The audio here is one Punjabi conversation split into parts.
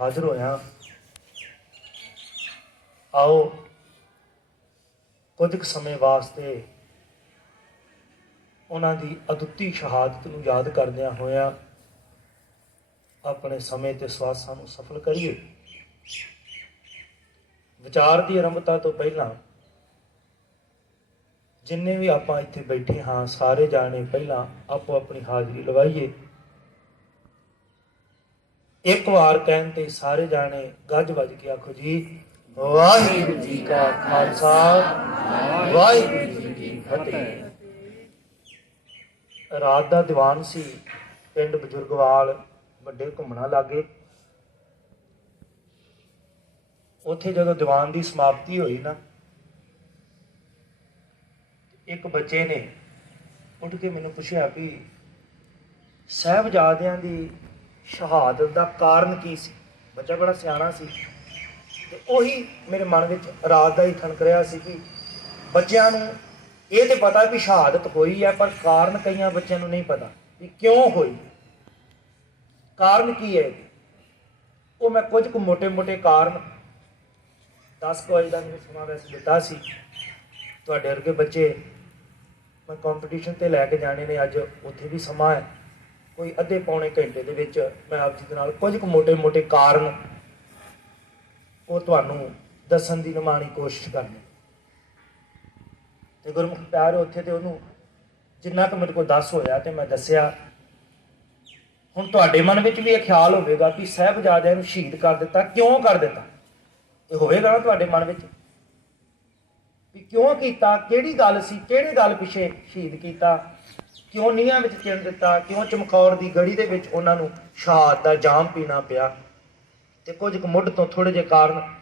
ਹਾਜ਼ਰ ਹੋਇਆ। ਆਓ ਕੁਝ ਕੁ ਸਮੇਂ ਵਾਸਤੇ ਉਹਨਾਂ ਦੀ ਅਦੁੱਤੀ ਸ਼ਹਾਦਤ ਨੂੰ ਯਾਦ ਕਰਦਿਆਂ ਹੋਇਆਂ ਆਪਣੇ ਸਮੇਂ ਤੇ ਸਵਾਸਾਂ ਨੂੰ ਸਫਲ ਕਰੀਏ। ਵਿਚਾਰ ਦੀ ਆਰੰਭਤਾ ਤੋਂ ਪਹਿਲਾਂ ਜਿੰਨੇ ਵੀ ਆਪਾਂ ਇੱਥੇ ਬੈਠੇ ਹਾਂ, ਸਾਰੇ ਜਾਣੇ ਪਹਿਲਾਂ ਆਪੋ ਆਪਣੀ ਹਾਜ਼ਰੀ ਲਵਾਈਏ। ਇੱਕ ਵਾਰ ਕਹਿਣ ਤੇ ਸਾਰੇ ਜਾਣੇ ਗੱਜ ਵੱਜ ਕੇ ਆਖੋ ਜੀ, ਵਾਹਿਗੁਰੂ ਜੀ ਕਾ ਖਾਲਸਾ, ਵਾਹਿਗੁਰੂ ਜੀ ਕੀ ਫਤਿਹ। ਰਾਤ ਦਾ ਦੀਵਾਨ ਸੀ, ਪਿੰਡ ਬਜ਼ੁਰਗਵਾਲ ਵੱਡੇ ਘੁੰਮਣਾ ਲਾਗੇ। ਉੱਥੇ ਜਦੋਂ ਦੀਵਾਨ ਦੀ ਸਮਾਪਤੀ ਹੋਈ ਨਾ, ਇੱਕ ਬੱਚੇ ਨੇ ਉੱਠ ਕੇ ਮੈਨੂੰ ਪੁੱਛਿਆ ਵੀ, ਸਾਹਿਬਜ਼ਾਦਿਆਂ ਦੀ ਸ਼ਹਾਦਤ ਦਾ ਕਾਰਨ ਕੀ ਸੀ? ਬੱਚਾ ਬੜਾ ਸਿਆਣਾ ਸੀ। ਤੇ ਉਹੀ ਮੇਰੇ ਮਨ ਵਿੱਚ ਰਾਤ ਦਾ ਹੀ ਖਣਕ ਰਿਹਾ ਸੀ ਕਿ ਬੱਚਿਆਂ ਨੂੰ ਇਹ ਤੇ ਪਤਾ ਵੀ ਸ਼ਹਾਦਤ ਹੋਈ ਹੈ ਪਰ ਕਾਰਨ ਕਈਆਂ ਬੱਚਿਆਂ ਨੂੰ ਨਹੀਂ ਪਤਾ ਕਿ ਕਿਉਂ ਹੋਈ। ਕਾਰਨ ਕੀ ਹੈ? ਉਹ ਮੈਂ ਕੁਝ ਕੁ ਮੋਟੇ ਮੋਟੇ ਕਾਰਨ 10 ਕੁ ਵਜੇ ਦਾ ਮੈਨੂੰ ਸਮਾਵੇਸ਼ ਦਿੱਤਾ ਸੀ। ਤੁਹਾਡੇ ਵਰਗੇ ਬੱਚੇ ਮੈਂ ਕੰਪੀਟੀਸ਼ਨ ਤੇ ਲੈ ਕੇ ਜਾਣੇ ਨੇ, ਅੱਜ ਉੱਥੇ ਵੀ ਸਮਾਂ ਹੈ। ਕੋਈ ਅੱਧੇ ਪੌਣੇ ਘੰਟੇ ਦੇ ਵਿੱਚ ਮੈਂ ਆਪ ਜੀ ਦੇ ਨਾਲ ਕੁਝ ਕੁ ਮੋਟੇ ਮੋਟੇ ਕਾਰਨ ਉਹ ਤੁਹਾਨੂੰ ਦੱਸਣ ਦੀ ਨਮਾਣੀ ਕੋਸ਼ਿਸ਼ ਕਰਨੀ। ਤੇ ਗੁਰਮੁਖ ਪਿਆਰ, ਉੱਥੇ ਤੇ ਉਹਨੂੰ ਜਿੰਨਾ ਕੁ ਮੇਰੇ ਕੋਲ ਦੱਸ ਹੋਇਆ ਤੇ ਮੈਂ ਦੱਸਿਆ, ਹੁਣ ਤੁਹਾਡੇ ਮਨ ਵਿੱਚ ਵੀ ਇਹ ਖਿਆਲ ਹੋਵੇਗਾ ਕਿ ਸਹਿਬਜ਼ਾਦਿਆਂ ਨੂੰ ਸ਼ਹੀਦ ਕਰ ਦਿੱਤਾ, ਕਿਉਂ ਕਰ ਦਿੱਤਾ? ਇਹ ਹੋਵੇਗਾ ਨਾ ਤੁਹਾਡੇ ਮਨ ਵਿੱਚ? ਵੀ ਕਿਉਂ ਕੀਤਾ, ਕਿਹੜੀ ਗੱਲ ਸੀ, ਕਿਹੜੇ ਗੱਲ ਪਿੱਛੇ ਸ਼ਹੀਦ ਕੀਤਾ? ਕਿਉਂ ਨੀਹਾਂ ਵਿੱਚ ਚਿਣ ਦਿੱਤਾ? ਕਿਉਂ ਚਮਕੌਰ ਦੀ ਗੜੀ ਦੇ ਵਿੱਚ ਉਹਨਾਂ ਨੂੰ ਸ਼ਹਾਦਤ ਦਾ ਜਾਮ ਪੀਣਾ ਪਿਆ? ਤੇ ਕੁਝ ਕੁ ਮੁੱਢ ਤੋਂ ਥੋੜੇ ਜਿਹੇ ਕਾਰਨ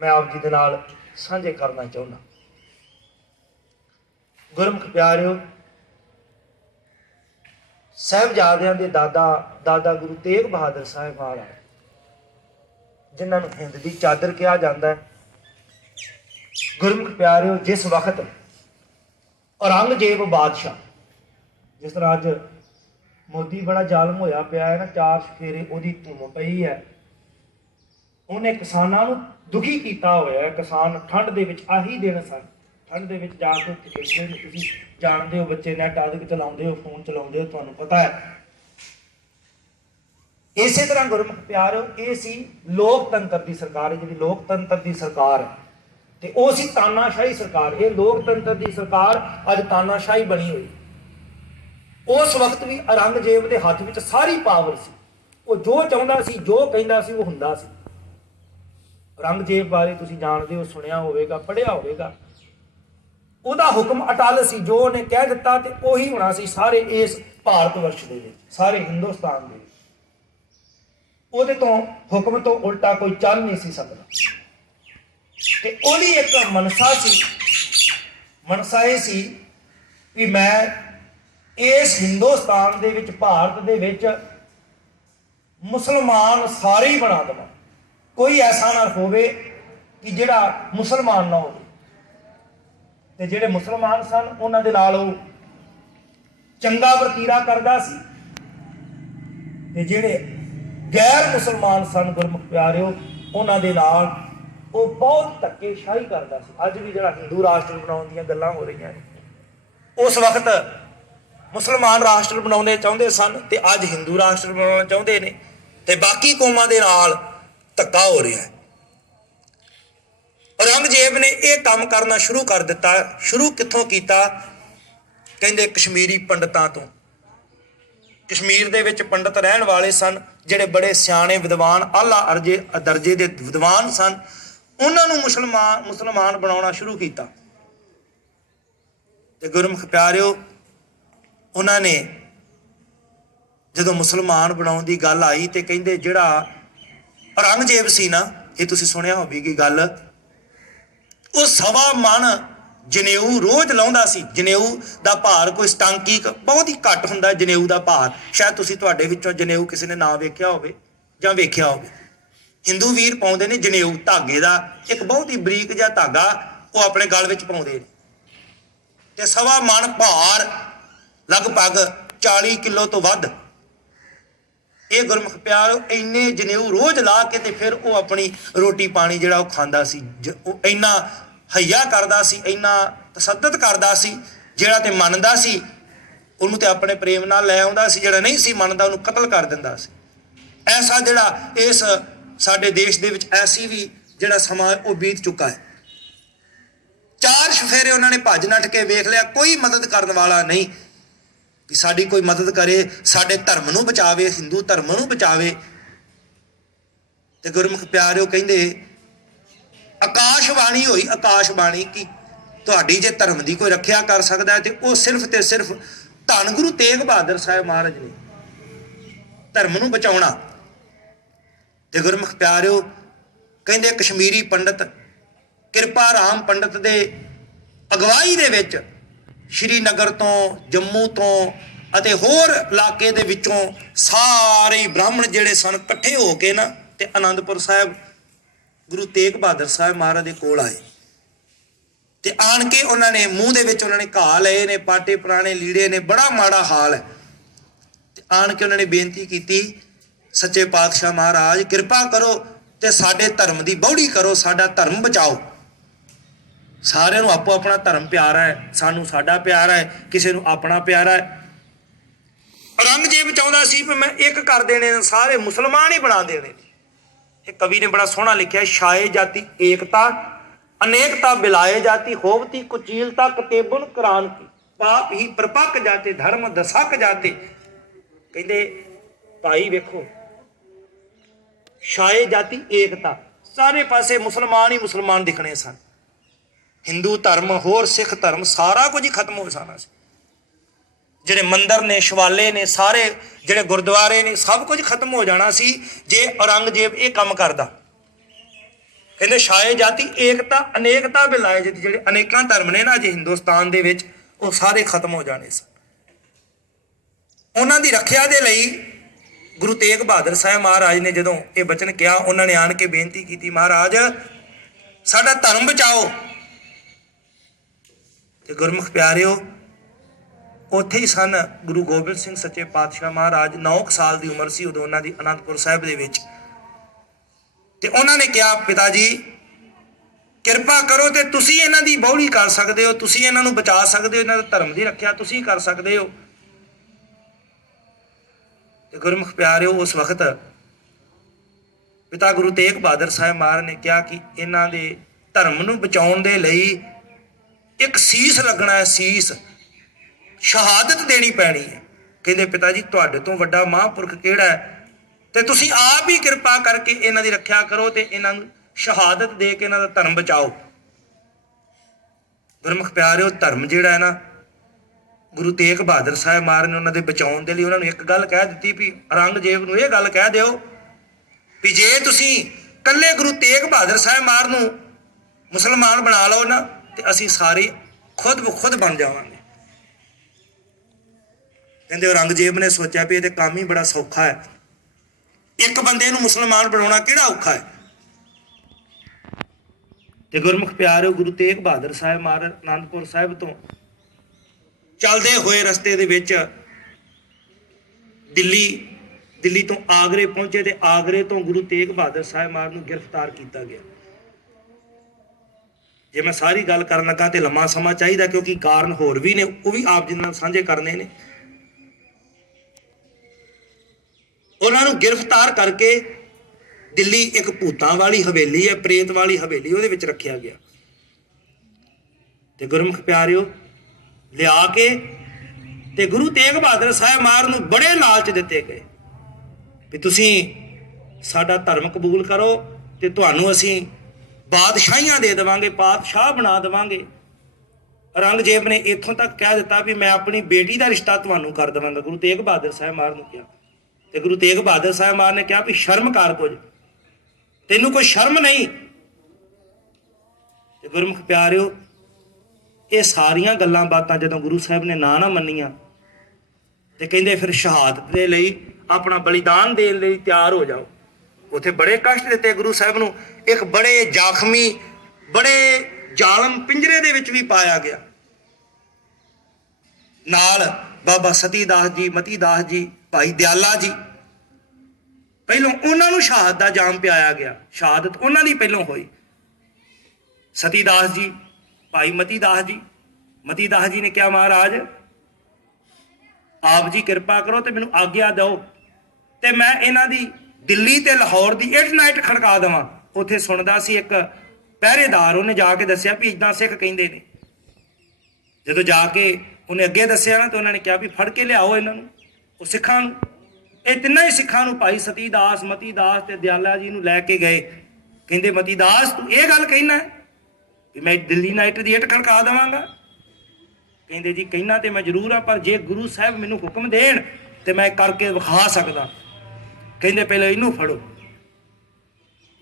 ਮੈਂ ਆਪ ਜੀ ਦੇ ਨਾਲ ਸਾਂਝੇ ਕਰਨਾ ਚਾਹੁੰਦਾ। ਗੁਰਮੁਖ ਪਿਆਰਿਓ, ਸਾਹਿਬਜ਼ਾਦਿਆਂ ਦੇ ਦਾਦਾ ਦਾਦਾ ਗੁਰੂ ਤੇਗ ਬਹਾਦਰ ਸਾਹਿਬ ਵਾਲਾ ਜਿਨ੍ਹਾਂ ਨੂੰ ਹਿੰਦ ਦੀ ਚਾਦਰ ਕਿਹਾ ਜਾਂਦਾ ਹੈ। ਗੁਰਮੁਖ ਪਿਆਰਿਓ, ਜਿਸ ਵਕਤ ਔਰੰਗਜ਼ੇਬ ਬਾਦਸ਼ਾਹ ਜਿਸ ਤਰ੍ਹਾਂ ਅੱਜ ਮੋਦੀ ਬੜਾ ਜ਼ਾਲਮ ਹੋਇਆ ਪਿਆ ਹੈ ਨਾ, ਚਾਰ ਫੇਰੇ ਉਹਦੀ ਧੁੰਮ ਪਈ ਹੈ। ਉਹਨੇ ਕਿਸਾਨਾਂ ਨੂੰ ਦੁਖੀ ਕੀਤਾ ਹੋਇਆ ਹੈ। ਕਿਸਾਨ ਠੰਡ ਦੇ ਵਿੱਚ ਆਹੀ ਦਿਨ ਸਨ। ਠੰਡ ਦੇ ਵਿੱਚ ਜਾ ਕੇ ਉੱਥੇ ਬੈਠੇ ਤੁਸੀਂ ਜਾਣਦੇ ਹੋ ਬੱਚੇ ਨੈਟ ਆਦਿਕ ਚਲਾਉਂਦੇ ਹੋ, ਫੋਨ ਚਲਾਉਂਦੇ ਹੋ, ਤੁਹਾਨੂੰ ਪਤਾ ਹੈ। ਇਸੇ ਤਰ੍ਹਾਂ ਗੁਰਮੁਖ ਪਿਆਰੋ, ਇਹ ਸੀ ਲੋਕਤੰਤਰ ਦੀ ਸਰਕਾਰ ਜਿਹੜੀ ਲੋਕਤੰਤਰ ਦੀ ਸਰਕਾਰ ਹੈ। ਤੇ ਉਹ ਸੀ ਤਾਨਾਸ਼ਾਹੀ ਸਰਕਾਰ। ਇਹ ਲੋਕਤੰਤਰ ਦੀ ਸਰਕਾਰ ਅੱਜ ਤਾਨਾਸ਼ਾਹੀ ਬਣੀ ਹੋਈ ਉਸ ਵਕਤ ਵੀ ਔਰੰਗਜ਼ੇਬ ਦੇ ਹੱਥ ਵਿੱਚ ਸਾਰੀ ਪਾਵਰ ਸੀ। ਉਹ ਜੋ ਚਾਹੁੰਦਾ ਸੀ, ਜੋ ਕਹਿੰਦਾ ਸੀ, ਉਹ ਹੁੰਦਾ ਸੀ। ਔਰੰਗਜ਼ੇਬ ਬਾਰੇ ਤੁਸੀਂ ਜਾਣਦੇ ਹੋ, ਸੁਣਿਆ ਹੋਵੇਗਾ, ਪੜ੍ਹਿਆ ਹੋਵੇਗਾ। ਉਹਦਾ ਹੁਕਮ ਅਟਲ ਸੀ, ਜੋ ਉਹਨੇ ਕਹਿ ਦਿੱਤਾ ਤੇ ਉਹੀ ਹੋਣਾ ਸੀ ਸਾਰੇ ਇਸ ਭਾਰਤ ਵਰਸ਼ ਦੇ ਵਿੱਚ, ਸਾਰੇ ਹਿੰਦੁਸਤਾਨ ਦੇ ਉਹਦੇ ਤੋਂ ਹੁਕਮ ਤੋਂ ਉਲਟਾ ਕੋਈ ਚੱਲ ਨਹੀਂ ਸੀ ਸਕਦਾ। ਤੇ ਉਹਦੀ ਇੱਕ ਮਨਸਾ ਸੀ, ਮਨਸਾ ਇਹ ਸੀ ਵੀ ਮੈਂ ਇਸ ਹਿੰਦੁਸਤਾਨ ਦੇ ਵਿੱਚ, ਭਾਰਤ ਦੇ ਵਿੱਚ ਮੁਸਲਮਾਨ ਸਾਰੇ ਹੀ ਬਣਾ ਦੇਵਾਂ ਕੋਈ ਐਸਾ ਨਾ ਹੋਵੇ ਕਿ ਜਿਹੜਾ ਮੁਸਲਮਾਨ ਨਾ ਹੋਵੇ। ਤੇ ਜਿਹੜੇ ਮੁਸਲਮਾਨ ਸਨ, ਉਹਨਾਂ ਦੇ ਨਾਲ ਉਹ ਚੰਗਾ ਵਰਤੀਰਾ ਕਰਦਾ ਸੀ। ਤੇ ਜਿਹੜੇ ਗੈਰ ਮੁਸਲਮਾਨ ਸਨ, ਗੁਰਮੁਖ ਪਿਆਰਿਓ, ਉਹਨਾਂ ਦੇ ਨਾਲ ਉਹ ਬਹੁਤ ਧੱਕੇਸ਼ਾਹੀ ਕਰਦਾ ਸੀ। ਅੱਜ ਵੀ ਜਿਹੜਾ ਹਿੰਦੂ ਰਾਸ਼ਟਰ ਬਣਾਉਣ ਦੀਆਂ ਗੱਲਾਂ ਹੋ ਰਹੀਆਂ ਨੇ। ਉਸ ਵਕਤ ਮੁਸਲਮਾਨ ਰਾਸ਼ਟਰ ਬਣਾਉਣੇ ਚਾਹੁੰਦੇ ਸਨ ਤੇ ਅੱਜ ਹਿੰਦੂ ਰਾਸ਼ਟਰ ਬਣਾਉਣਾ ਚਾਹੁੰਦੇ ਨੇ ਤੇ ਬਾਕੀ ਕੌਮਾਂ ਦੇ ਨਾਲ ਧੱਕਾ ਹੋ ਰਿਹਾ ਹੈ। ਔਰੰਗਜ਼ੇਬ ਨੇ ਇਹ ਕੰਮ ਕਰਨਾ ਸ਼ੁਰੂ ਕਰ ਦਿੱਤਾ, ਸ਼ੁਰੂ ਕਿੱਥੋਂ ਕੀਤਾ? ਕਹਿੰਦੇ ਕਸ਼ਮੀਰੀ ਪੰਡਤਾਂ ਤੋਂ। ਕਸ਼ਮੀਰ ਦੇ ਵਿੱਚ ਪੰਡਤ ਰਹਿਣ ਵਾਲੇ ਸਨ, ਜਿਹੜੇ ਬੜੇ ਸਿਆਣੇ ਵਿਦਵਾਨ, ਆਲਾ ਅਰਜੇ, ਦਰਜੇ ਦੇ ਵਿਦਵਾਨ ਸਨ। ਉਹਨਾਂ ਨੂੰ ਮੁਸਲਮਾਨ ਮੁਸਲਮਾਨ ਬਣਾਉਣਾ ਸ਼ੁਰੂ ਕੀਤਾ। ਤੇ ਗੁਰਮੁਖ ਪਿਆਰਿਓ ਉਹਨਾਂ ਨੇ ਜਦੋਂ ਮੁਸਲਮਾਨ ਬਣਾਉਣ ਦੀ ਗੱਲ ਆਈ ਤੇ ਕਹਿੰਦੇ ਜਿਹੜਾ ਔਰੰਗਜ਼ੇਬ ਸੀ ਨਾ, ਇਹ ਤੁਸੀਂ ਸੁਣਿਆ ਹੋਵੇਗੀ ਗੱਲ? ਉਹ ਸਵਾ ਮਨ ਜਨੇਊ ਰੋਜ਼ ਲਾਉਂਦਾ ਸੀ। ਜਨੇਊ ਦਾ ਭਾਰ ਕੋਈ ਸਟਾਂਕੀ ਬਹੁਤ ਹੀ ਘੱਟ ਹੁੰਦਾ ਜਨੇਊ ਦਾ ਭਾਰ। ਸ਼ਾਇਦ ਤੁਸੀਂ ਤੁਹਾਡੇ ਵਿੱਚੋਂ ਜਨੇਊ ਕਿਸੇ ਨੇ ਨਾ ਵੇਖਿਆ ਹੋਵੇ ਜਾਂ ਵੇਖਿਆ ਹੋਵੇ। ਹਿੰਦੂ ਵੀਰ ਪਾਉਂਦੇ ਨੇ ਜਨੇਊ ਧਾਗੇ ਦਾ। ਇੱਕ ਬਹੁਤ ਹੀ ਬਰੀਕ ਜਿਹਾ ਧਾਗਾ ਉਹ ਆਪਣੇ ਗਲ ਵਿੱਚ ਪਾਉਂਦੇ ਨੇ। ਤੇ ਸਵਾ ਮਨ ਭਾਰ ਲਗਭਗ 40 ਕਿਲੋ ਤੋਂ ਵੱਧ। ਇਹ ਗੁਰਮੁਖ ਪਿਆਰ ਇੰਨੇ ਜਨੇਊ ਰੋਜ਼ ਲਾ ਕੇ ਤੇ ਫਿਰ ਉਹ ਆਪਣੀ ਰੋਟੀ ਪਾਣੀ ਜਿਹੜਾ ਉਹ ਖਾਂਦਾ ਸੀ, ਜ- ਉਹ ਇੰਨਾ ਹਈਆ ਕਰਦਾ ਸੀ, ਇੰਨਾ ਤਸੱਦਦ ਕਰਦਾ ਸੀ, ਜਿਹੜਾ ਤੇ ਮੰਨਦਾ ਸੀ, ਉਹਨੂੰ ਤੇ ਆਪਣੇ ਪ੍ਰੇਮ ਨਾਲ ਲੈ ਆਉਂਦਾ ਸੀ, ਜਿਹੜਾ ਨਹੀਂ ਸੀ ਮੰਨਦਾ ਉਹਨੂੰ ਕਤਲ ਕਰ ਦਿੰਦਾ ਸੀ। ਐਸਾ ਜਿਹੜਾ ਇਸ ਸਾਡੇ ਦੇਸ਼ ਦੇ ਵਿੱਚ ਐਸੀ ਵੀ ਜਿਹੜਾ ਸਮਾਂ ਉਹ ਬੀਤ ਚੁੱਕਾ ਹੈ। ਚਾਰ ਸ਼ਫੇਰੇ ਉਹਨਾਂ ਨੇ ਭੱਜ ਨੱਠ ਕੇ ਵੇਖ ਲਿਆ, ਕੋਈ ਮਦਦ ਕਰਨ ਵਾਲਾ ਨਹੀਂ। ਕਿ ਸਾਡੀ ਕੋਈ ਮਦਦ ਕਰੇ, ਸਾਡੇ ਧਰਮ ਨੂੰ ਬਚਾਵੇ, ਹਿੰਦੂ ਧਰਮ ਨੂੰ ਬਚਾਵੇ। ਤੇ ਗੁਰਮੁਖ ਪਿਆਰਿਓ ਕਹਿੰਦੇ ਆਕਾਸ਼ਬਾਣੀ ਹੋਈ ਆਕਾਸ਼ਬਾਣੀ ਕੀ? ਤੁਹਾਡੀ ਜੇ ਧਰਮ ਦੀ ਕੋਈ ਰੱਖਿਆ ਕਰ ਸਕਦਾ ਹੈ ਤੇ ਉਹ ਸਿਰਫ ਤੇ ਸਿਰਫ ਧੰਨ ਗੁਰੂ ਤੇਗ ਬਹਾਦਰ ਸਾਹਿਬ ਮਹਾਰਾਜ ਨੇ ਧਰਮ ਨੂੰ ਬਚਾਉਣਾ। ਤੇ ਗੁਰਮੁਖ ਪਿਆਰਿਓ ਕਹਿੰਦੇ, ਕਸ਼ਮੀਰੀ ਪੰਡਤ, ਕਿਰਪਾ ਰਾਮ ਪੰਡਤ ਦੇ ਅਗਵਾਈ ਦੇ ਵਿੱਚ ਸ਼੍ਰੀਨਗਰ ਤੋਂ, ਜੰਮੂ ਤੋਂ ਅਤੇ ਹੋਰ ਇਲਾਕੇ ਦੇ ਵਿੱਚੋਂ ਸਾਰੇ ਬ੍ਰਾਹਮਣ ਜਿਹੜੇ ਸਨ, ਇਕੱਠੇ ਹੋ ਕੇ ਨਾ ਤੇ ਆਨੰਦਪੁਰ ਸਾਹਿਬ, ਗੁਰੂ ਤੇਗ ਬਹਾਦਰ ਸਾਹਿਬ ਮਹਾਰਾਜ ਦੇ ਕੋਲ ਆਏ। ਤੇ ਆਣ ਕੇ ਉਹਨਾਂ ਨੇ, ਮੂੰਹ ਦੇ ਵਿੱਚ ਉਹਨਾਂ ਨੇ ਘਾਹ ਲਏ ਨੇ, ਪਾਟੇ ਪੁਰਾਣੇ ਲੀੜੇ ਨੇ, ਬੜਾ ਮਾੜਾ ਹਾਲ ਹੈ। ਤੇ ਆਣ ਕੇ ਉਹਨਾਂ ਨੇ ਬੇਨਤੀ ਕੀਤੀ, ਸੱਚੇ ਪਾਤਸ਼ਾਹ ਮਹਾਰਾਜ, ਕਿਰਪਾ ਕਰੋ ਤੇ ਸਾਡੇ ਧਰਮ ਦੀ ਬੌੜੀ ਕਰੋ, ਸਾਡਾ ਧਰਮ ਬਚਾਓ। ਸਾਰਿਆਂ ਨੂੰ ਆਪੋ ਆਪਣਾ ਧਰਮ ਪਿਆਰਾ ਹੈ, ਸਾਨੂੰ ਸਾਡਾ ਪਿਆਰਾ ਹੈ, ਕਿਸੇ ਨੂੰ ਆਪਣਾ ਪਿਆਰਾ ਹੈ। ਔਰੰਗਜ਼ੇਬ ਚਾਹੁੰਦਾ ਸੀ ਵੀ ਮੈਂ ਇੱਕ ਕਰ ਦੇਣੇ ਨੇ, ਸਾਰੇ ਮੁਸਲਮਾਨ ਹੀ ਬਣਾ ਦੇਣੇ ਨੇ। ਇਹ ਕਵੀ ਨੇ ਬੜਾ ਸੋਹਣਾ ਲਿਖਿਆ, ਛਾਏ ਜਾਤੀ ਏਕਤਾ, ਅਨੇਕਤਾ ਬਿਲਾਏ ਜਾਤੀ, ਹੋਵਤੀ ਕੁਚੀਲਤਾ ਕਤੇਬਨ ਕੁਰਾਨ ਕੀ। ਪਾਪ ਹੀ ਪ੍ਰਪੱਕ ਜਾਤੇ, ਧਰਮ ਦਸਕ ਜਾਤੇ। ਕਹਿੰਦੇ, ਭਾਈ ਵੇਖੋ, ਛਾਏ ਜਾਤੀ ਏਕਤਾ, ਸਾਰੇ ਪਾਸੇ ਮੁਸਲਮਾਨ ਹੀ ਮੁਸਲਮਾਨ ਦਿਖਣੇ ਸਨ। ਹਿੰਦੂ ਧਰਮ, ਹੋਰ ਸਿੱਖ ਧਰਮ, ਸਾਰਾ ਕੁਝ ਹੀ ਖਤਮ ਹੋ ਜਾਣਾ ਸੀ। ਜਿਹੜੇ ਮੰਦਰ ਨੇ, ਸ਼ਿਵਾਲੇ ਨੇ, ਸਾਰੇ ਜਿਹੜੇ ਗੁਰਦੁਆਰੇ ਨੇ, ਸਭ ਕੁਝ ਖਤਮ ਹੋ ਜਾਣਾ ਸੀ ਜੇ ਔਰੰਗਜ਼ੇਬ ਇਹ ਕੰਮ ਕਰਦਾ। ਕਹਿੰਦੇ ਛਾਏ ਜਾਤੀ, ਏਕਤਾ, ਅਨੇਕਤਾ ਬਿਲਾਏ ਜਾਤੀ ਜਿਹੜੇ ਅਨੇਕਾਂ ਧਰਮ ਨੇ ਨਾ ਜੇ ਹਿੰਦੁਸਤਾਨ ਦੇ ਵਿੱਚ, ਉਹ ਸਾਰੇ ਖਤਮ ਹੋ ਜਾਣੇ ਸਨ ਉਹਨਾਂ ਦੀ ਰੱਖਿਆ ਦੇ ਲਈ ਗੁਰੂ ਤੇਗ ਬਹਾਦਰ ਸਾਹਿਬ ਮਹਾਰਾਜ ਨੇ ਜਦੋਂ ਇਹ ਬਚਨ ਕਿਹਾ, ਉਹਨਾਂ ਨੇ ਆਣ ਕੇ ਬੇਨਤੀ ਕੀਤੀ, ਮਹਾਰਾਜ, ਸਾਡਾ ਧਰਮ ਬਚਾਓ। ਤੇ ਗੁਰਮੁਖ ਪਿਆਰਿਓ, ਉੱਥੇ ਹੀ ਸਨ ਗੁਰੂ ਗੋਬਿੰਦ ਸਿੰਘ ਸੱਚੇ ਪਾਤਸ਼ਾਹ ਮਹਾਰਾਜ 9 ਸਾਲ ਦੀ ਉਮਰ ਸੀ ਉਦੋਂ ਉਹਨਾਂ ਦੀ ਅਨੰਦਪੁਰ ਸਾਹਿਬ ਦੇ ਵਿੱਚ। ਤੇ ਉਹਨਾਂ ਨੇ ਕਿਹਾ ਪਿਤਾ ਜੀ ਕਿਰਪਾ ਕਰੋ ਤੇ ਤੁਸੀਂ ਇਹਨਾਂ ਦੀ ਬੌੜੀ ਕਰ ਸਕਦੇ ਹੋ, ਤੁਸੀਂ ਇਹਨਾਂ ਨੂੰ ਬਚਾ ਸਕਦੇ ਹੋ, ਇਹਨਾਂ ਦਾ ਧਰਮ ਦੀ ਰੱਖਿਆ ਤੁਸੀਂ ਕਰ ਸਕਦੇ ਹੋ। ਤੇ ਗੁਰਮੁਖ ਪਿਆਰਿਓ, ਉਸ ਵਕਤ ਪਿਤਾ ਗੁਰੂ ਤੇਗ ਬਹਾਦਰ ਸਾਹਿਬ ਮਹਾਰਾਜ ਨੇ ਕਿਹਾ ਕਿ ਇਹਨਾਂ ਦੇ ਧਰਮ ਨੂੰ ਬਚਾਉਣ ਦੇ ਲਈ ਇੱਕ ਸੀਸ ਲੱਗਣਾ ਹੈ, ਸੀਸ। ਸ਼ਹਾਦਤ ਦੇਣੀ ਪੈਣੀ ਹੈ। ਕਹਿੰਦੇ, ਪਿਤਾ ਜੀ, ਤੁਹਾਡੇ ਤੋਂ ਵੱਡਾ ਮਹਾਂਪੁਰਖ ਕਿਹੜਾ ਹੈ? ਤੇ ਤੁਸੀਂ ਆਪ ਹੀ ਕਿਰਪਾ ਕਰਕੇ ਇਹਨਾਂ ਦੀ ਰੱਖਿਆ ਕਰੋ ਤੇ ਇਹਨਾਂ ਨੂੰ ਸ਼ਹਾਦਤ ਦੇ ਕੇ ਇਹਨਾਂ ਦਾ ਧਰਮ ਬਚਾਓ। ਗੁਰਮੁਖ ਪਿਆਰਿਓ, ਧਰਮ ਜਿਹੜਾ ਹੈ ਨਾ, ਗੁਰੂ ਤੇਗ ਬਹਾਦਰ ਸਾਹਿਬ ਮਾਰ ਨੇ ਉਹਨਾਂ ਦੇ ਬਚਾਉਣ ਦੇ ਲਈ ਉਹਨਾਂ ਨੂੰ ਇੱਕ ਗੱਲ ਕਹਿ ਦਿੱਤੀ ਵੀ ਔਰੰਗਜ਼ੇਬ ਨੂੰ ਇਹ ਗੱਲ ਕਹਿ ਦਿਓ ਵੀ ਜੇ ਤੁਸੀਂ ਕੱਲੇ ਗੁਰੂ ਤੇਗ ਬਹਾਦਰ ਸਾਹਿਬ ਮਾਰ ਨੂੰ ਮੁਸਲਮਾਨ ਬਣਾ ਲਓ ਨਾ ਤੇ ਅਸੀਂ ਸਾਰੇ ਖੁਦ ਬ, ਖੁਦ ਬਣ ਜਾਵਾਂਗੇ। ਕਹਿੰਦੇ ਔਰੰਗਜ਼ੇਬ ਨੇ ਸੋਚਿਆ ਵੀ ਇਹ ਤੇ ਕੰਮ ਹੀ ਬੜਾ ਸੌਖਾ ਹੈ। ਇੱਕ ਬੰਦੇ ਨੂੰ ਮੁਸਲਮਾਨ ਬਣਾਉਣਾ ਕਿਹੜਾ ਔਖਾ ਹੈ? ਤੇ ਗੁਰਮੁਖ ਪਿਆਰਿਓ, ਗੁਰੂ ਤੇਗ ਬਹਾਦਰ ਸਾਹਿਬ ਮਹਾਰਾਜ ਆਨੰਦਪੁਰ ਸਾਹਿਬ ਤੋਂ ਚੱਲਦੇ ਹੋਏ ਰਸਤੇ ਦੇ ਵਿੱਚ ਦਿੱਲੀ ਦਿੱਲੀ ਤੋਂ ਆਗਰੇ ਪਹੁੰਚੇ ਤੇ ਆਗਰੇ ਤੋਂ ਗੁਰੂ ਤੇਗ ਬਹਾਦਰ ਸਾਹਿਬ ਮਹਾਰਾਜ ਨੂੰ ਗ੍ਰਿਫਤਾਰ ਕੀਤਾ ਗਿਆ। ਜੇ ਮੈਂ ਸਾਰੀ ਗੱਲ ਕਰਨ ਲੱਗਾ ਤੇ ਲੰਮਾ ਸਮਾਂ ਚਾਹੀਦਾ, ਕਿਉਂਕਿ ਕਾਰਨ ਹੋਰ ਵੀ ਨੇ, ਉਹ ਵੀ ਆਪ ਜੀ ਨਾਲ ਸਾਂਝੇ ਕਰਨੇ ਨੇ। ਉਹਨਾਂ ਨੂੰ ਗ੍ਰਿਫਤਾਰ ਕਰਕੇ ਦਿੱਲੀ ਇੱਕ ਭੂਤਾਂ ਵਾਲੀ ਹਵੇਲੀ ਹੈ, ਪ੍ਰੇਤ ਵਾਲੀ ਹਵੇਲੀ, ਉਹਦੇ ਵਿੱਚ ਰੱਖਿਆ ਗਿਆ। ਤੇ ਗੁਰਮੁਖ ਪਿਆਰਿਓ, ਲਿਆ ਕੇ ਤੇ ਗੁਰੂ ਤੇਗ ਬਹਾਦਰ ਸਾਹਿਬ ਮਾਰ ਨੂੰ ਬੜੇ ਲਾਲਚ ਦਿੱਤੇ ਗਏ ਵੀ ਤੁਸੀਂ ਸਾਡਾ ਧਰਮ ਕਬੂਲ ਕਰੋ ਤੇ ਤੁਹਾਨੂੰ ਅਸੀਂ ਬਾਦਸ਼ਾਹੀਆਂ ਦੇ ਦੇਵਾਂਗੇ, ਪਾਤਸ਼ਾਹ ਬਣਾ ਦੇਵਾਂਗੇ। ਔਰੰਗਜ਼ੇਬ ਨੇ ਇੱਥੋਂ ਤੱਕ ਕਹਿ ਦਿੱਤਾ ਵੀ ਮੈਂ ਆਪਣੀ ਬੇਟੀ ਦਾ ਰਿਸ਼ਤਾ ਤੁਹਾਨੂੰ ਕਰ ਦੇਵਾਂਗਾ। ਗੁਰੂ ਤੇਗ ਬਹਾਦਰ ਸਾਹਿਬ ਮਾਰ ਨੂੰ ਕਿਹਾ। ਤੇ ਗੁਰੂ ਤੇਗ ਬਹਾਦਰ ਸਾਹਿਬ ਮਾਰ ਨੇ ਕਿਹਾ ਵੀ ਸ਼ਰਮ ਕਰ ਕੁਝ। ਤੈਨੂੰ ਕੋਈ ਸ਼ਰਮ ਨਹੀਂ? ਤੇ ਗੁਰਮੁਖ ਪਿਆਰਿਓ, ਇਹ ਸਾਰੀਆਂ ਗੱਲਾਂ ਬਾਤਾਂ ਜਦੋਂ ਗੁਰੂ ਸਾਹਿਬ ਨੇ ਨਾ ਨਾ ਮੰਨੀਆਂ, ਤੇ ਕਹਿੰਦੇ ਫਿਰ ਸ਼ਹਾਦਤ ਦੇ ਲਈ, ਆਪਣਾ ਬਲੀਦਾਨ ਦੇਣ ਲਈ ਤਿਆਰ ਹੋ ਜਾਓ। ਉਥੇ ਬੜੇ ਕਸ਼ਟ ਦਿੱਤੇ ਗੁਰੂ ਸਾਹਿਬ ਨੂੰ। ਇੱਕ ਬੜੇ ਜਾਖਮੀ, ਬੜੇ ਜ਼ਾਲਮ ਪਿੰਜਰੇ ਦੇ ਵਿੱਚ ਵੀ ਪਾਇਆ ਗਿਆ। ਨਾਲ ਬਾਬਾ ਸਤੀ ਦਾਸ ਜੀ ਮਤੀ ਦਾਸ ਜੀ, ਭਾਈ ਦਿਆਲਾ ਜੀ। ਪਹਿਲੋਂ ਉਹਨਾਂ ਨੂੰ ਸ਼ਹਾਦਤ ਦਾ ਜਾਮ ਪਿਆਇਆ ਗਿਆ। ਸ਼ਹਾਦਤ ਉਹਨਾਂ ਦੀ ਪਹਿਲੋਂ ਹੋਈ। ਸਤੀ ਦਾਸ ਜੀ, ਭਾਈ ਮਤੀ ਦਾਸ ਜੀ। ਮਤੀ ਦਾਸ ਜੀ ਨੇ ਕਿਹਾ, ਮਹਾਰਾਜ, ਆਪ ਜੀ ਕਿਰਪਾ ਕਰੋ ਤੇ ਮੈਨੂੰ ਆਗਿਆ ਦਿਓ ਤੇ ਮੈਂ ਇਹਨਾਂ ਦੀ ਦਿੱਲੀ ਤੇ ਲਾਹੌਰ ਦੀ ਇਟ ਨਾਈਟ ਖੜਕਾ ਦੇਵਾਂ। ਉੱਥੇ ਸੁਣਦਾ ਸੀ ਇੱਕ ਪਹਿਰੇਦਾਰ, ਉਹਨੇ ਜਾ ਕੇ ਦੱਸਿਆ ਵੀ ਇਦਾਂ ਸਿੱਖ ਕਹਿੰਦੇ ਨੇ। ਜਦੋਂ ਜਾ ਕੇ ਉਹਨੇ ਅੱਗੇ ਦੱਸਿਆ ਨਾ, ਤੇ ਉਹਨਾਂ ਨੇ ਕਿਹਾ ਵੀ ਫੜ ਕੇ ਲਿਆਓ ਇਹਨਾਂ ਨੂੰ, ਉਹ ਸਿੱਖਾਂ ਨੂੰ। ਇਹ ਤਿੰਨਾਂ ਹੀ ਸਿੱਖਾਂ ਨੂੰ ਭਾਈ ਸਤੀਦਾਸ, ਮਤੀਦਾਸ ਤੇ ਦਿਆਲਾ ਜੀ ਨੂੰ ਲੈ ਕੇ ਗਏ। ਕਹਿੰਦੇ, ਮਤੀਦਾਸ, ਤੂੰ ਇਹ ਗੱਲ ਕਹਿਣਾ ਵੀ ਮੈਂ ਦਿੱਲੀ ਨਾਈਟ ਦੀ ਇੱਟ ਖੜਕਾ ਦੇਵਾਂਗਾ? ਕਹਿੰਦੇ ਜੀ, ਕਹਿਣਾ ਤੇ ਮੈਂ ਜ਼ਰੂਰ ਆ ਪਰ ਜੇ ਗੁਰੂ ਸਾਹਿਬ ਮੈਨੂੰ ਹੁਕਮ ਦੇਣ, ਤੇ ਮੈਂ ਕਰਕੇ ਵਿਖਾ ਸਕਦਾ। ਕਹਿੰਦੇ ਪਹਿਲਾਂ ਇਹਨੂੰ ਫੜੋ।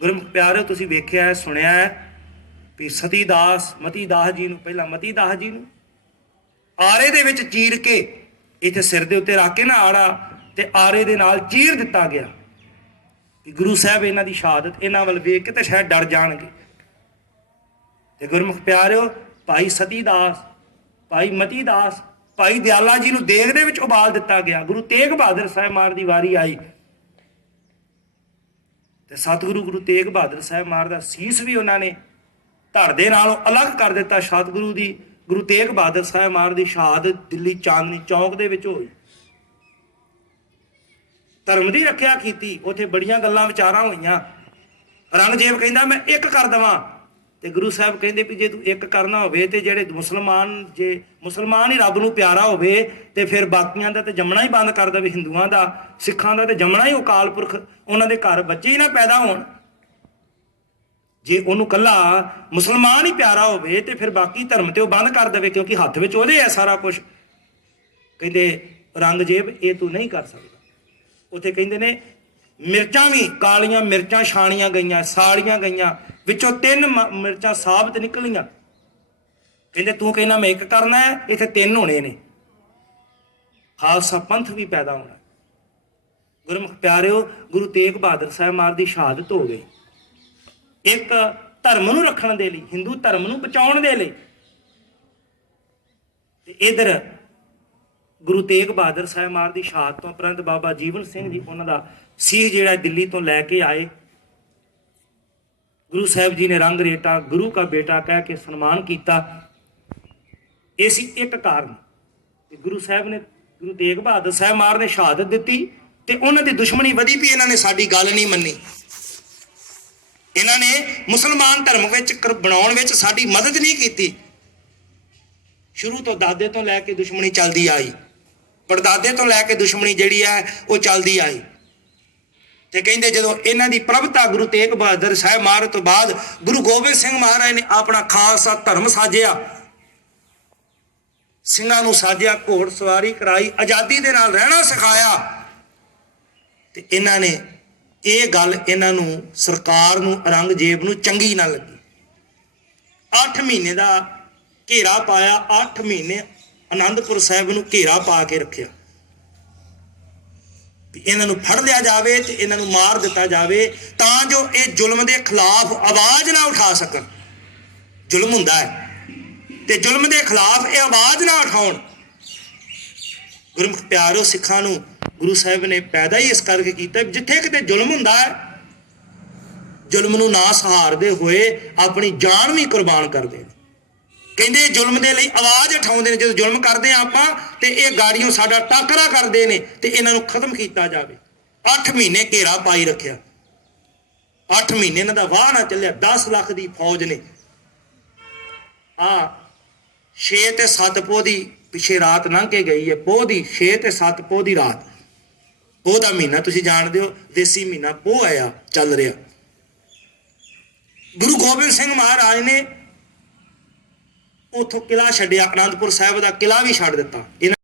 ਗੁਰਮੁਖ ਪਿਆਰਿਓ ਤੁਸੀਂ ਵੇਖਿਆ ਹੈ ਸੁਣਿਆ ਹੈ ਵੀ ਸਤੀ ਦਾਸ ਮਤੀ ਦਾਸ ਜੀ ਨੂੰ, ਪਹਿਲਾਂ ਮਤੀ ਦਾਸ ਜੀ ਨੂੰ ਆਰੇ ਦੇ ਵਿੱਚ ਚੀਰ ਕੇ ਇੱਥੇ ਸਿਰ ਦੇ ਉੱਤੇ ਰੱਖ ਕੇ ਨਾ ਆੜਾ ਤੇ ਆਰੇ ਦੇ ਨਾਲ ਚੀਰ ਦਿੱਤਾ ਗਿਆ। ਕਿ ਗੁਰੂ ਸਾਹਿਬ ਇਹਨਾਂ ਦੀ ਸ਼ਹਾਦਤ, ਇਹਨਾਂ ਵੱਲ ਵੇਖ ਕੇ ਤਾਂ ਸ਼ਾਇਦ ਡਰ ਜਾਣਗੇ। ਤੇ ਗੁਰਮੁਖ ਪਿਆਰਿਓ ਭਾਈ ਸਤੀ ਦਾਸ ਭਾਈ ਮਤੀ ਦਾਸ ਭਾਈ ਦਿਆਲਾ ਜੀ ਨੂੰ ਦੇਗ ਦੇ ਵਿੱਚ ਉਬਾਲ ਦਿੱਤਾ ਗਿਆ। ਗੁਰੂ ਤੇਗ ਬਹਾਦਰ ਸਾਹਿਬ ਮਾਰ ਦੀ ਵਾਰੀ ਆਈ। ਤੇ ਸਤਿਗੁਰੂ ਗੁਰੂ ਤੇਗ ਬਹਾਦਰ ਸਾਹਿਬ ਮਾਰ ਦਾ ਸੀਸ ਵੀ ਉਹਨਾਂ ਨੇ ਧੜ ਦੇ ਨਾਲੋਂ ਅਲੱਗ ਕਰ ਦਿੱਤਾ। ਸਤਿਗੁਰੂ ਦੀ, ਗੁਰੂ ਤੇਗ ਬਹਾਦਰ ਸਾਹਿਬ ਮਾਰ ਦੀ ਸ਼ਹਾਦਤ ਦਿੱਲੀ ਚਾਂਦਨੀ ਚੌਕ ਦੇ ਵਿੱਚ ਹੋਈ। ਧਰਮ ਦੀ ਰੱਖਿਆ ਕੀਤੀ। ਉੱਥੇ ਬੜੀਆਂ ਗੱਲਾਂ ਵਿਚਾਰਾਂ ਹੋਈਆਂ। ਰੰਗਜੇਬ ਕਹਿੰਦਾ, ਮੈਂ ਇੱਕ ਕਰ ਦਵਾਂ। ਤੇ ਗੁਰੂ ਸਾਹਿਬ ਕਹਿੰਦੇ ਵੀ ਜੇ ਤੂੰ ਇੱਕ ਕਰਨਾ ਹੋਵੇ ਤੇ ਜਿਹੜੇ ਮੁਸਲਮਾਨ, ਜੇ ਮੁਸਲਮਾਨ ਹੀ ਰੱਬ ਨੂੰ ਪਿਆਰਾ ਹੋਵੇ ਤੇ ਫਿਰ ਬਾਕੀਆਂ ਦਾ ਤੇ ਜੰਮਣਾ ਹੀ ਬੰਦ ਕਰ ਦੇਵੇ, ਹਿੰਦੂਆਂ ਦਾ, ਸਿੱਖਾਂ ਦਾ ਤੇ ਜੰਮਣਾ ਹੀ ਅਕਾਲ ਪੁਰਖ ਉਹਨਾਂ ਦੇ ਘਰ ਬੱਚੇ ਹੀ ਨਾ ਪੈਦਾ ਹੋਣ। ਜੇ ਉਹਨੂੰ ਕੱਲਾ ਮੁਸਲਮਾਨ ਹੀ ਪਿਆਰਾ ਹੋਵੇ ਤੇ ਫਿਰ ਬਾਕੀ ਧਰਮ ਤੇ ਉਹ ਬੰਦ ਕਰ ਦੇਵੇ, ਕਿਉਂਕਿ ਹੱਥ ਵਿੱਚ ਉਹਦੇ ਹੈ ਸਾਰਾ ਕੁਝ ਕਹਿੰਦੇ, ਰੰਗਜੇਬ, ਇਹ ਤੂੰ ਨਹੀਂ ਕਰ ਸਕਦਾ। ਉਥੇ ਕਹਿੰਦੇ ਨੇ, ਮਿਰਚਾਂ ਵੀ ਕਾਲੀਆਂ ਮਿਰਚਾਂ, ਛਾਣੀਆਂ ਗਈਆਂ, ਸਾੜੀਆਂ ਗਈਆਂ। ਵਿੱਚੋਂ ਤਿੰਨ ਮ- ਮਿਰਚਾਂ ਸਾਬਤ ਨਿਕਲੀਆਂ। ਕਹਿੰਦੇ, ਤੂੰ ਕਹਿੰਦਾ ਮੈਂ ਇੱਕ ਕਰਨਾ ਹੈ, ਇੱਥੇ ਤਿੰਨ ਹੋਣੇ ਨੇ। ਖਾਲਸਾ ਪੰਥ ਵੀ ਪੈਦਾ ਹੋਣਾ। ਗੁਰਮੁਖ ਪਿਆਰਿਓ, ਗੁਰੂ ਤੇਗ ਬਹਾਦਰ ਸਾਹਿਬ ਮਾਰ ਦੀ ਸ਼ਹਾਦਤ ਹੋ ਗਈ। ਇੱਕ ਧਰਮ ਨੂੰ ਰੱਖਣ ਦੇ ਲਈ, ਹਿੰਦੂ ਧਰਮ ਨੂੰ ਬਚਾਉਣ ਦੇ ਲਈ। ਤੇ ਇਧਰ ਗੁਰੂ ਤੇਗ ਬਹਾਦਰ ਸਾਹਿਬ ਮਾਰ ਦੀ ਸ਼ਹਾਦਤ ਤੋਂ ਉਪਰੰਤ ਬਾਬਾ ਜੀਵਨ ਸਿੰਘ ਜੀ, ਉਹਨਾਂ ਦਾ ਸੀਹ ਜਿਹੜਾ ਦਿੱਲੀ ਤੋਂ ਲੈ ਕੇ ਆਏ। ਗੁਰੂ ਸਾਹਿਬ ਜੀ ਨੇ ਰੰਗ ਰੇਟਾ, ਗੁਰੂ ਦਾ ਬੇਟਾ ਕਹਿ ਕੇ ਸਨਮਾਨ ਕੀਤਾ। ਇਹ ਸੀ ਇੱਕ ਕਾਰਨ। ਕਿ ਗੁਰੂ ਸਾਹਿਬ ਨੇ, ਗੁਰੂ ਤੇਗ ਬਹਾਦਰ ਸਾਹਿਬ ਮਾਰ ਨੇ ਸ਼ਹਾਦਤ ਦਿੱਤੀ ਤੇ ਉਹਨਾਂ ਦੀ ਦੁਸ਼ਮਣੀ ਵਧੀ ਵੀ ਇਹਨਾਂ ਨੇ ਸਾਡੀ ਗੱਲ ਨਹੀਂ ਮੰਨੀ। ਇਹਨਾਂ ਨੇ ਮੁਸਲਮਾਨ ਧਰਮ ਵਿੱਚ ਬਣਾਉਣ ਵਿੱਚ ਸਾਡੀ ਮਦਦ ਨਹੀਂ ਕੀਤੀ। ਸ਼ੁਰੂ ਤੋਂ ਦਾਦੇ ਤੋਂ ਲੈ ਕੇ ਦੁਸ਼ਮਣੀ ਚੱਲਦੀ ਆਈ। ਪੜਦਾਦੇ ਤੋਂ ਲੈ ਕੇ ਦੁਸ਼ਮਣੀ ਜਿਹੜੀ ਹੈ, ਉਹ ਚੱਲਦੀ ਆਈ। ਤੇ ਕਹਿੰਦੇ ਜਦੋਂ ਇਹਨਾਂ ਦੀ ਪ੍ਰਭਤਾ ਗੁਰੂ ਤੇਗ ਬਹਾਦਰ ਸਾਹਿਬ ਮਹਾਰਾਜ ਤੋਂ ਬਾਅਦ ਗੁਰੂ ਗੋਬਿੰਦ ਸਿੰਘ ਮਹਾਰਾਜ ਨੇ ਆਪਣਾ ਖਾਲਸਾ ਧਰਮ ਸਾਜਿਆ। ਸਿੰਘਾਂ ਨੂੰ ਸਾਜਿਆ, ਘੋੜ ਸਵਾਰੀ ਕਰਾਈ, ਆਜ਼ਾਦੀ ਦੇ ਨਾਲ ਰਹਿਣਾ ਸਿਖਾਇਆ। ਤੇ ਇਹਨਾਂ ਨੇ ਇਹ ਗੱਲ ਇਹਨਾਂ ਨੂੰ, ਸਰਕਾਰ ਨੂੰ, ਔਰੰਗਜ਼ੇਬ ਨੂੰ ਚੰਗੀ ਨਾ ਲੱਗੀ। 8 ਮਹੀਨੇ ਦਾ ਘੇਰਾ ਪਾਇਆ 8 ਮਹੀਨੇ ਆਨੰਦਪੁਰ ਸਾਹਿਬ ਨੂੰ ਘੇਰਾ ਪਾ ਕੇ ਰੱਖਿਆ। ਇਹਨਾਂ ਨੂੰ ਫੜ ਲਿਆ ਜਾਵੇ ਤੇ ਇਹਨਾਂ ਨੂੰ ਮਾਰ ਦਿੱਤਾ ਜਾਵੇ ਤਾਂ ਜੋ ਇਹ ਜ਼ੁਲਮ ਦੇ ਖਿਲਾਫ ਆਵਾਜ਼ ਨਾ ਉਠਾ ਸਕਣ। ਜ਼ੁਲਮ ਹੁੰਦਾ ਹੈ। ਤੇ ਜ਼ੁਲਮ ਦੇ ਖਿਲਾਫ ਇਹ ਆਵਾਜ਼ ਨਾ ਉਠਾਉਣ। ਗੁਰਮੁਖ ਪਿਆਰੋ, ਸਿੱਖਾਂ ਨੂੰ ਗੁਰੂ ਸਾਹਿਬ ਨੇ ਪੈਦਾ ਹੀ ਇਸ ਕਰਕੇ ਕੀਤਾ ਜਿੱਥੇ ਕਿਤੇ ਜ਼ੁਲਮ ਹੁੰਦਾ ਹੈ, ਜ਼ੁਲਮ ਨੂੰ ਨਾ ਸਹਾਰਦੇ ਹੋਏ ਆਪਣੀ ਜਾਨ ਵੀ ਕੁਰਬਾਨ ਕਰਦੇ ਨੇ। ਕਹਿੰਦੇ ਜ਼ੁਲਮ ਦੇ ਲਈ ਆਵਾਜ਼ ਉਠਾਉਂਦੇ ਨੇ, ਜਦੋਂ ਜ਼ੁਲਮ ਕਰਦੇ ਆ ਆਪਾਂ, ਤੇ ਇਹ ਗਾੜੀਆਂ ਸਾਡਾ ਟਾਕਰਾ ਕਰਦੇ ਨੇ ਤੇ ਇਹਨਾਂ ਨੂੰ ਖਤਮ ਕੀਤਾ ਜਾਵੇ। 8 ਮਹੀਨੇ ਘੇਰਾ ਪਾਈ ਰੱਖਿਆ। 8 ਮਹੀਨੇ ਇਹਨਾਂ ਦਾ ਵਾਹ ਨਾ ਚੱਲਿਆ 10 ਲੱਖ ਦੀ ਫੌਜ ਨੇ। ਆ 6 ਤੇ 7 ਪੋਹ ਦੀ ਪਿਛੇ ਰਾਤ ਲੰਘ ਕੇ ਗਈ ਹੈ, ਪੋਹ ਦੀ 6 ਤੇ 7 ਪੋਹ ਦੀ ਰਾਤ। ਪੋਹ ਦਾ ਮਹੀਨਾ ਤੁਸੀਂ ਜਾਣਦੇ ਹੋ, ਦੇਸੀ ਮਹੀਨਾ ਪੋਹ ਆਇਆ, ਚੱਲ ਰਿਹਾ। ਗੁਰੂ ਗੋਬਿੰਦ ਸਿੰਘ ਮਹਾਰਾਜ ਨੇ ਉਥੋਂ ਕਿਲਾ ਛੱਡਿਆ ਅਨੰਦਪੁਰ ਸਾਹਿਬ ਦਾ ਕਿਲਾ ਵੀ ਛੱਡ ਦਿੱਤਾ। ਇਹਨਾਂ